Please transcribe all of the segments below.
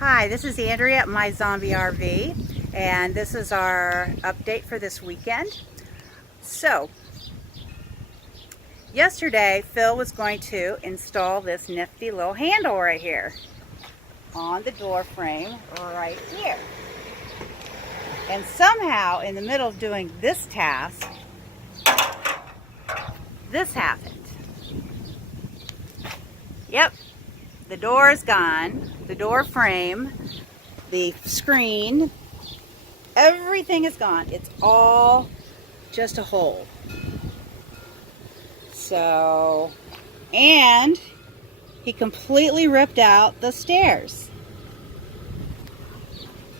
Hi, this is Andrea at My Zombie RV, and this is our update for this weekend. So, yesterday Phil was going to install this nifty little handle right here on the door frame right here. And somehow, in the middle of doing this task, this happened. Yep, the door is gone, the door frame, the screen, everything is gone. It's all just a hole. So, and he completely ripped out the stairs.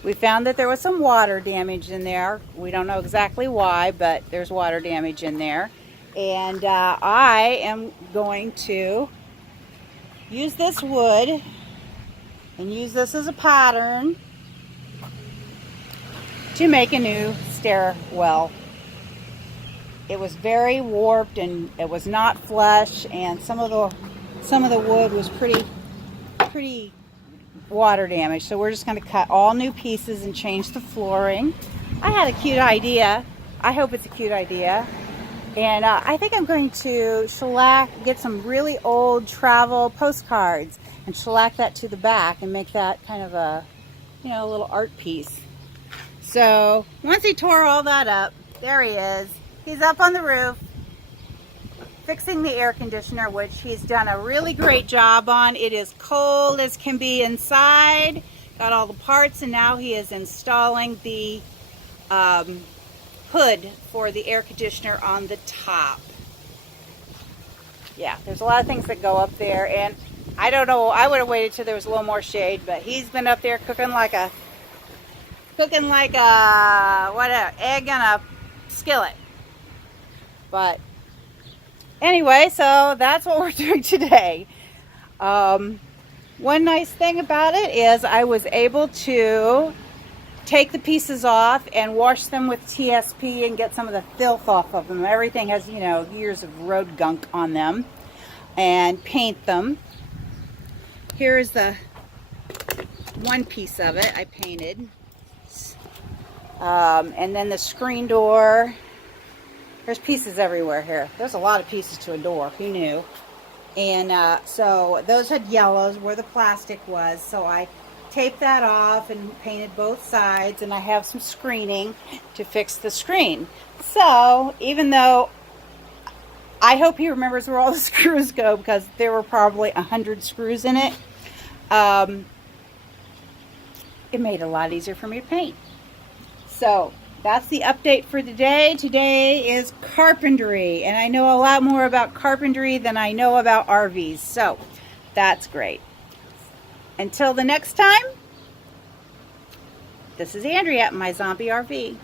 We found that there was some water damage in there. We don't know exactly why, but there's water damage in there. And I am going to use this wood and use this as a pattern to make a new stairwell. It was very warped and it was not flush, and some of the wood was pretty water damaged. So we're just going to cut all new pieces and change the flooring. I had a cute idea. I hope it's a cute idea. And I think I'm going to get some really old travel postcards and shellac that to the back and make that kind of a, a little art piece. So once he tore all that up, there he is. He's up on the roof fixing the air conditioner, which he's done a really great job on. It is cold as can be inside. Got all the parts, and now he is installing the hood for the air conditioner on the top. Yeah, there's a lot of things that go up there, and I don't know, I would have waited till there was a little more shade, but he's been up there cooking like a egg in a skillet. But anyway, so that's what we're doing today. One nice thing about it is I was able to take the pieces off and wash them with TSP and get some of the filth off of them. Everything has, years of road gunk on them, and paint them. Here is the one piece of it I painted. And then the screen door. There's pieces everywhere here. There's a lot of pieces to a door. Who knew? And so those had yellows where the plastic was. So I taped that off and painted both sides. And I have some screening to fix the screen. So even though I hope he remembers where all the screws go, because there were probably 100 screws in it, it made it a lot easier for me to paint. So that's the update for today. Today is carpentry, and I know a lot more about carpentry than I know about RVs, so that's great. Until the next time, this is Andrea at My Zombie RV.